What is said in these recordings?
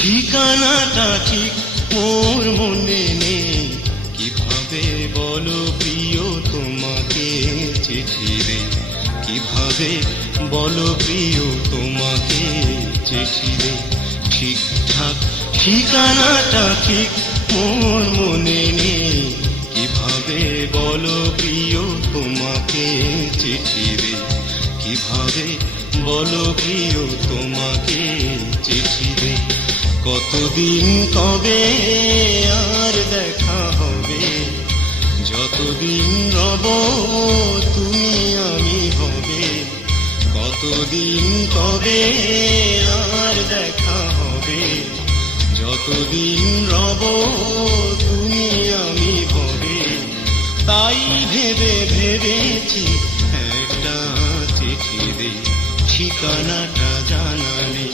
ঠিকানাটা ঠিক মোর মনে নেই, কিভাবে বলো প্রিয় তোমাকে চিঠি রে, কিভাবে বলো প্রিয় তোমাকে চিঠি রে। ঠিকঠাক ঠিকানাটা ঠিক মোর মনে নেই, কিভাবে বলো প্রিয় তোমাকে চিঠি রে, কিভাবে বলো প্রিয় তোমাকে চিঠি রে। কতদিন কবে আর দেখা হবে, যতদিন রব তুমি আমি হবে। কতদিন কবে আর দেখা হবে, যতদিন রব তুমি আমি হবে। তাই ভেবে ভেবেছি একটা চিঠি দে, ঠিকানাটা জানা নেই।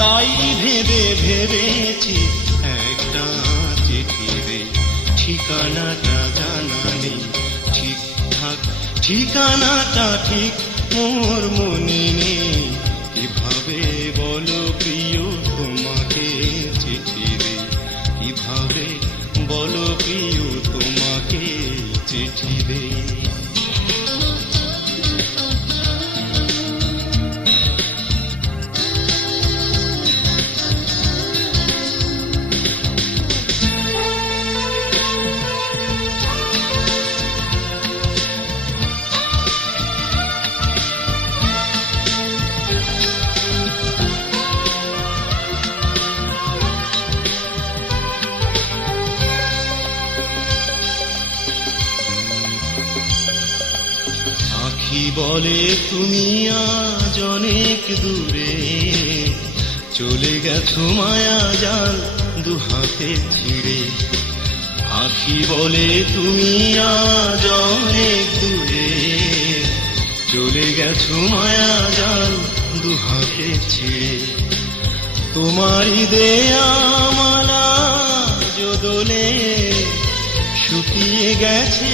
তাই ভেবে ভেবেছি একটা চিঠি দে, ঠিকানাটা জানা নেই। ঠিকঠাক ঠিকানাটা ঠিক মোর মনে নেই, কিভাবে বলো প্রিয় তোমাকে চিঠি দে, কিভাবে বলো প্রিয় তোমাকে চিঠি দে। আখি বলে তুমি আজ অনেক দূরে, চলে গেছো মায়া জাল দুহাতে ছিঁড়ে। আখি বলে তুমি আজ অনেক দূরে, চলে গেছো মায়া জাল দুহাতে ছিঁড়ে। তোমারই দেয়া মালা যদলে শুকিয়ে গেছে,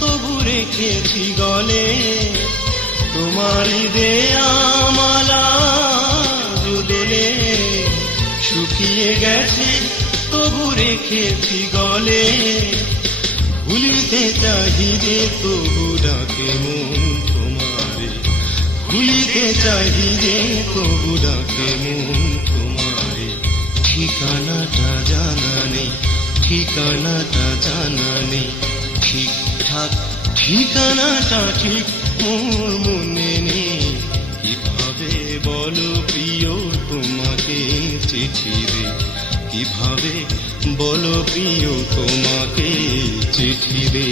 তবু রেখেছি গলে। তোমারই দেয়া মালা যদলে শুকিয়ে গেছে, তবু রেখেছি গলে। ভুলিতে চাহি যে তবু ডাকে মন তোমারে, ভুলিতে চাহি যে তবু ডাকে মন তোমারে। ঠিকানাটা জানা নেই, ঠিকানাটা জানা নেই। ঠিকঠাক ঠিকানাটা ঠিক মোর মনে নেই, কিভাবে বলো প্রিয় তোমাকে চিঠি রে, কিভাবে বলো প্রিয় তোমাকে চিঠি রে।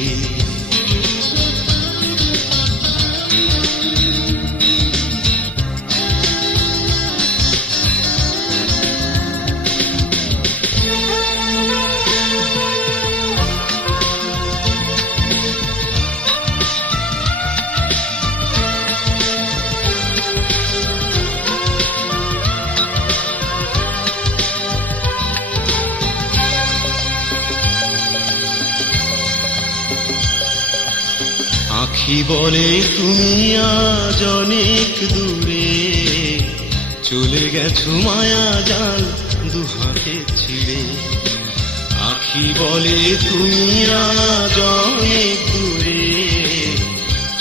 আখি বলে তুমি আজ অনেক দূরে, চলে গেছো মায়া জাল দুহাতে ছিঁড়ে। আখি বলে তুমি আজ অনেক দূরে,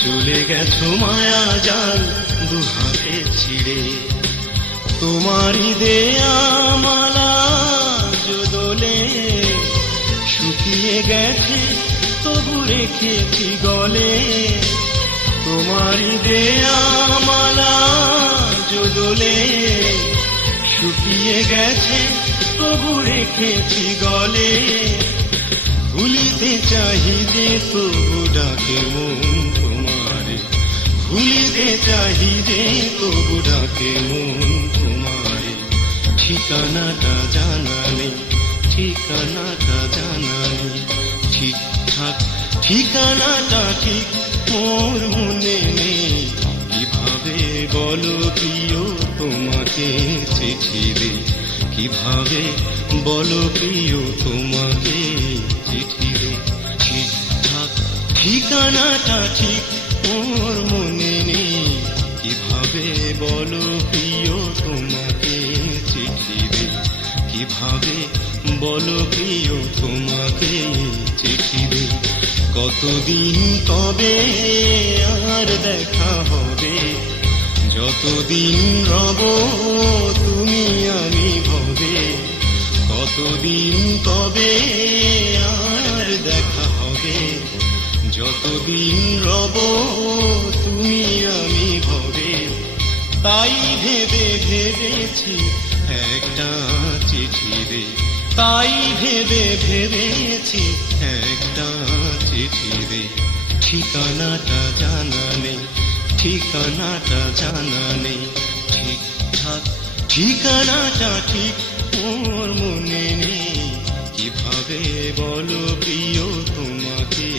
চলে গেছো মায়া জাল দুহাতে ছিঁড়ে। তোমারই দেয়া মালা যদলে শুকিয়ে গেছে, তবু রেখেছি গলে। তোমারই দেয়া মালা যদলে শুকিয়ে গেছে, তবু রেখেছি গলে। ভুলিতে চাহি যে তবু ডাকে মন তোমারে, ভুলিতে চাহি যে তবু ডাকে মন তোমারে। ঠিকানাটা জানা নেই, ঠিকানাটা জানা নেই। ঠিকঠাক ঠিকানাটা ঠিক মোর মনে নেই, কিভাবে বলো প্রিয় তোমাকে চিঠি দে, কিভাবে বলো প্রিয় তোমাকে চিঠি দে। ঠিকঠাক ঠিকানাটা ঠিক মোর মনে নেই, কিভাবে বলো প্রিয় তোমাকে চিঠি দে, কিভাবে বলো প্রিয় তোমাকে চিঠি দে। কতদিন তবে আর দেখা হবে, যতদিন রব তুমি আমি ভবে। কতদিন তবে আর দেখা হবে, যতদিন রব তুমি আমি ভবে। তাই ভেবে ভেবেছি একটা চিঠি দে, তাই ভেবে ভেবেছি একটা চিঠি দে। ঠিকানাটা জানা নেই, ঠিকানাটা জানা নেই, ঠিকঠাক ঠিকানাটা ঠিক মোর মনে নেই, কিভাবে বলো প্রিয় তোমাকে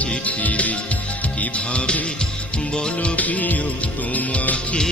চিঠি দে, কিভাবে বলো প্রিয় তোমাকে